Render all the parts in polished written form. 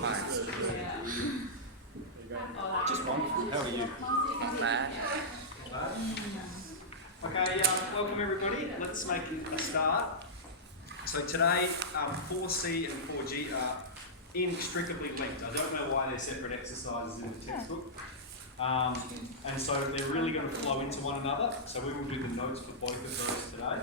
Fine. There you go. Just wonderful. How are you? Not bad. Okay, welcome everybody. Let's make a start. So today, 4C and 4G are inextricably linked. I don't know why they're separate exercises in the textbook. And so they're really going to flow into one another. So we will do the notes for both of those today.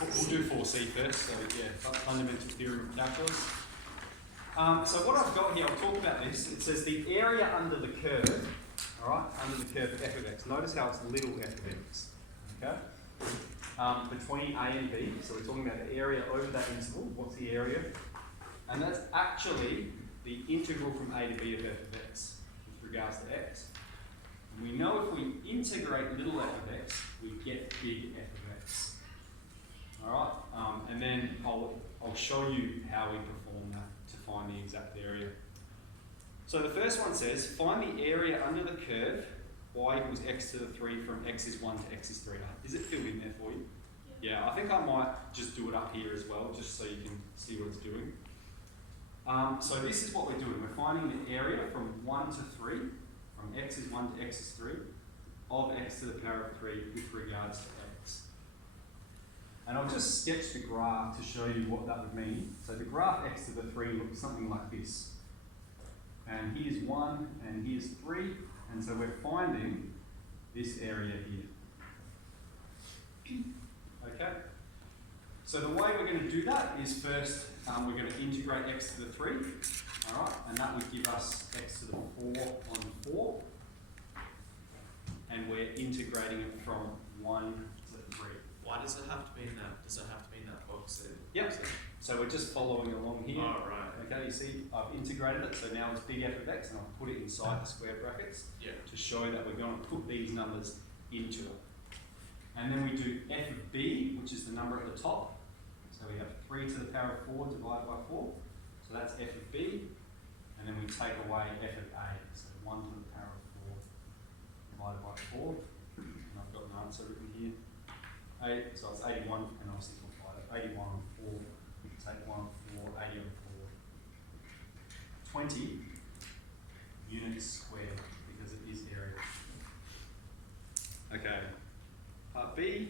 We'll do 4C first, so yeah, fundamental theorem of calculus. So what I've got here, I'll talk about this. It says the area under the curve, all right, under the curve f of x. Notice how it's little f of x, okay? Between a and b, so we're talking about the area over that interval. What's the area? And that's actually the integral from a to b of f of x with regards to x. And we know if we integrate little f of x, we get big f of x. All right, and then I'll show you how we perform that to find the exact area. So the first one says, find the area under the curve y equals x to the 3 from x is 1 to x is 3. Is it filled in there for you? Yeah, I think I might just do it up here as well, just so you can see what it's doing. So this is what we're doing. We're finding the area from 1 to 3, from x is 1 to x is 3, of x to the power of 3 with regards to x. And I'll just sketch the graph to show you what that would mean. So the graph x to the 3 looks something like this. And here's 1 and here's 3. And so we're finding this area here. Okay? So the way we're going to do that is first we're going to integrate x to the 3. All right? And that would give us x to the 4 on 4. And we're integrating it from 1 to 3. Why does it have to be in that? Does it have to be in that box there? Yep. So we're just following along here. Oh, right. Okay, you see, I've integrated it, so now it's big f of x, and I've put it inside the square brackets to show that we're going to put these numbers into it. And then we do f of b, which is the number at the top. So we have 3 to the power of 4 divided by 4. So that's f of b. And then we take away f of a, so 1 to the power of 4 divided by 4. And I've got an answer written here. So it's 81, and I'll simplify it. 81 on 4, we can take 1 on 4, 80 on 4. 20 units squared, because it is area. Okay, part B.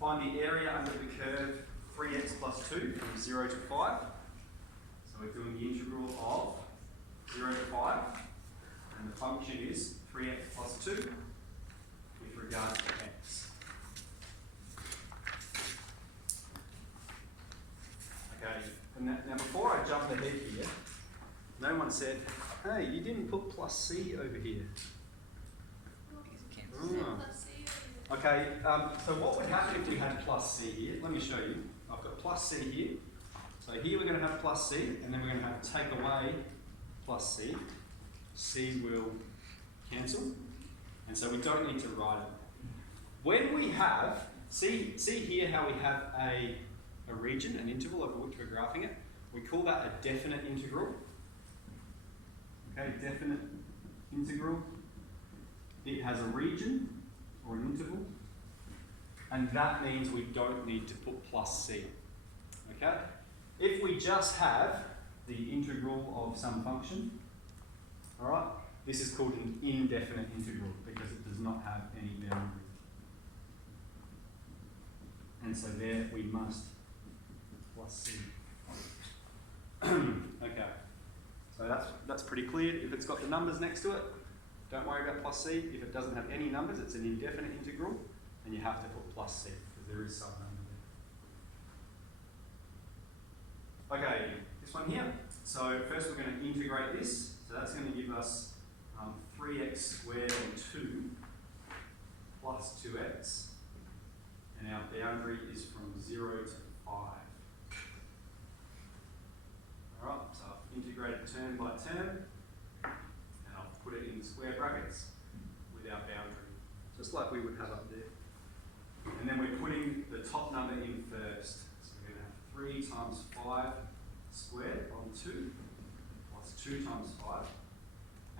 Find the area under the curve 3x plus 2 from 0 to 5. So we're doing the integral of 0 to 5. And the function is 3x plus 2 with regards to x. Okay, and now before I jump ahead here, no one said, hey, you didn't put plus c over here. Okay, so what would happen if we had plus c here? Let me show you. I've got plus c here. So here we're going to have plus c, and then we're going to have to take away plus c. C will cancel, and so we don't need to write it. When we have, see here how we have a region, an interval over which we're graphing it. We call that a definite integral. Okay, definite integral. It has a region or an interval, and that means we don't need to put plus c. Okay? If we just have the integral of some function, all right, this is called an indefinite integral because it does not have any boundary. And so there we must plus c. Okay, so that's pretty clear. If it's got the numbers next to it, don't worry about plus c. If it doesn't have any numbers, it's an indefinite integral, and you have to put plus c because there is some number there. Okay, this one here. So first we're going to integrate this. So that's going to give us 3x squared on 2 plus 2x. And our boundary is from 0 to 5. Alright, so I've integrated term by term, and I'll put it in the square brackets with our boundary, just like we would have up there. And then we're putting the top number in first. So we're going to have 3 times 5 squared on 2 plus 2 times 5.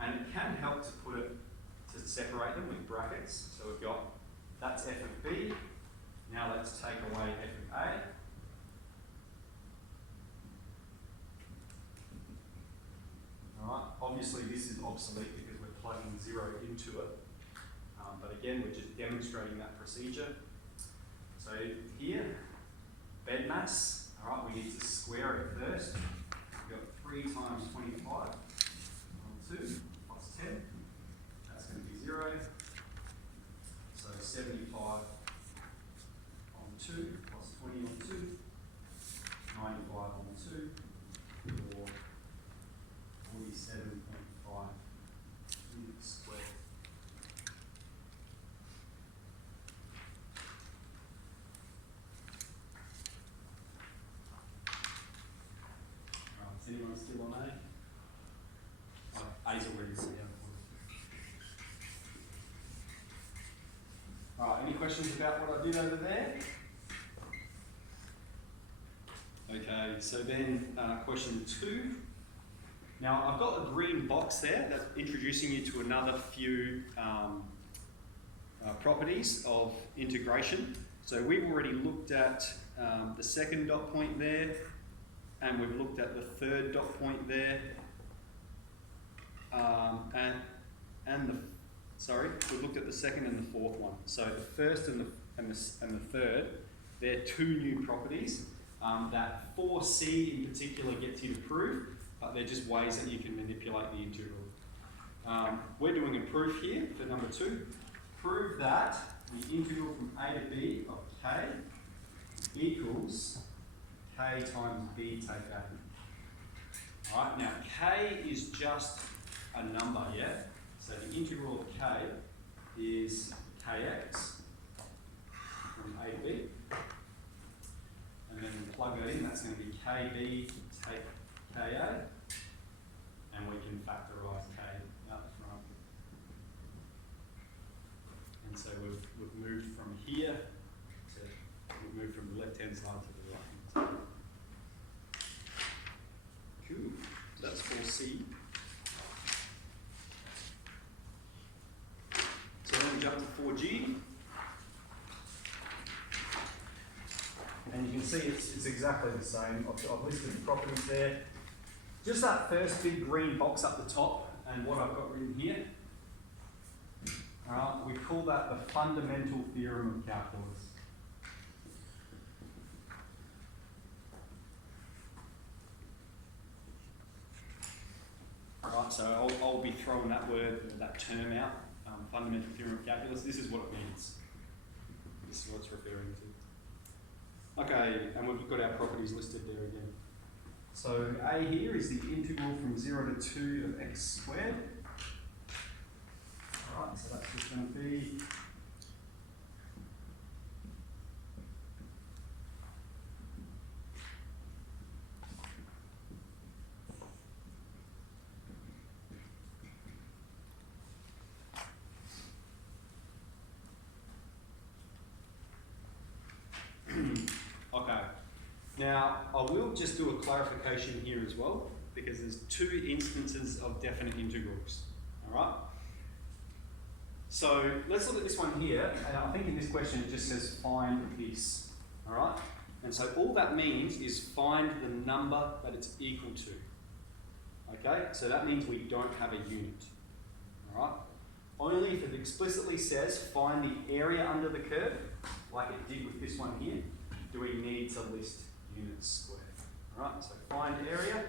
And it can help to put it, to separate them with brackets. So we've got That's f of b. Now let's take away f of a. Alright, obviously this is obsolete because we're plugging 0 into it. But again, we're just demonstrating that procedure. So here, bed mass, alright, we need to square it first. We've got 3 times 25 on 2 plus 10. That's going to be 0. So 75 on 2 plus 20 on 2. 95 on 2. Or 47.5 units squared. Right, is anyone still on A? Oh, A's already set out. Alright, any questions about what I did over there? Okay, so then question 2. Now I've got a green box there that's introducing you to another few properties of integration. So we've already looked at the second dot point there, and we've looked at the third dot point there, we've looked at the second and the fourth one. So the first and the third, they're 2 new properties that 4C in particular gets you to prove. But they're just ways that you can manipulate the integral. We're doing a proof here for number 2. Prove that the integral from a to b of k equals k times b take a. Alright, now k is just a number, yeah? So the integral of k is kx from a to b. And then we plug that in, that's going to be kb take ka. And we can factorise k out the front. And so we've moved from here we've moved from the left-hand side to the right-hand side. Cool. So that's 4C. So then we jump to 4G. And you can see it's exactly the same. I've listed the properties there. Just that first big green box up the top and what I've got written here. Alright, we call that the fundamental theorem of calculus. Alright, so I'll be throwing that word, that term out, fundamental theorem of calculus. This is what it means. This is what it's referring to. Okay, and we've got our properties listed there again. So A here is the integral from 0 to 2 of x squared. Alright, so that's just going to be okay. Now, I will just do a clarification here as well, because there's 2 instances of definite integrals. Alright? So let's look at this one here, and I think in this question it just says find this. Alright? And so all that means is find the number that it's equal to. Okay? So that means we don't have a unit. Alright? Only if it explicitly says find the area under the curve, like it did with this one here, do we need to list units squared. Alright, so find area,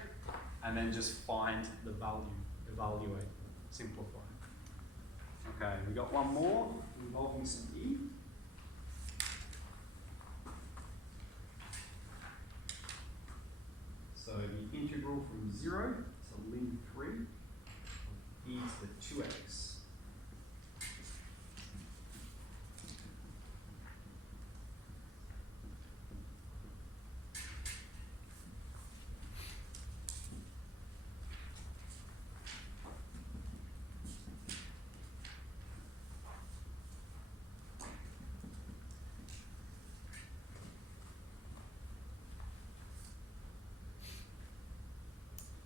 and then just find the value, evaluate, simplify. Okay, we got one more involving some E. So the integral from 0 to lim 3 of e to the 2x.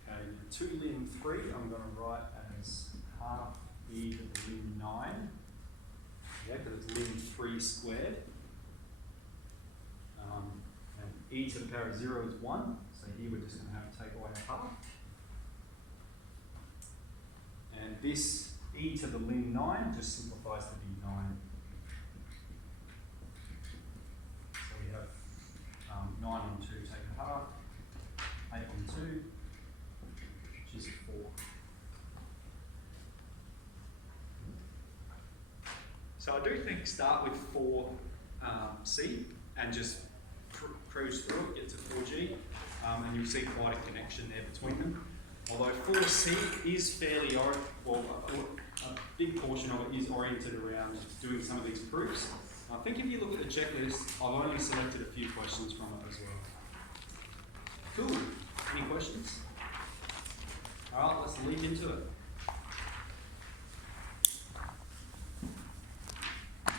Okay, 2 lim 3 I'm going to write as half e to the lim 9. Yeah, because it's lim 3 squared. And e to the power of 0 is 1, so here we're just going to have to take away a half. And this e to the lim 9 just simplifies to be 9. So we have 9 on 2 take a half, 8 on 2, which is 4. So I do think start with 4C and just cruise through it, get to 4G, and you'll see quite a connection there between them. Although 4C is fairly, a big portion of it is oriented around doing some of these proofs. I think if you look at the checklist, I've only selected a few questions from it as well. Cool. Any questions? All right, let's leap into it.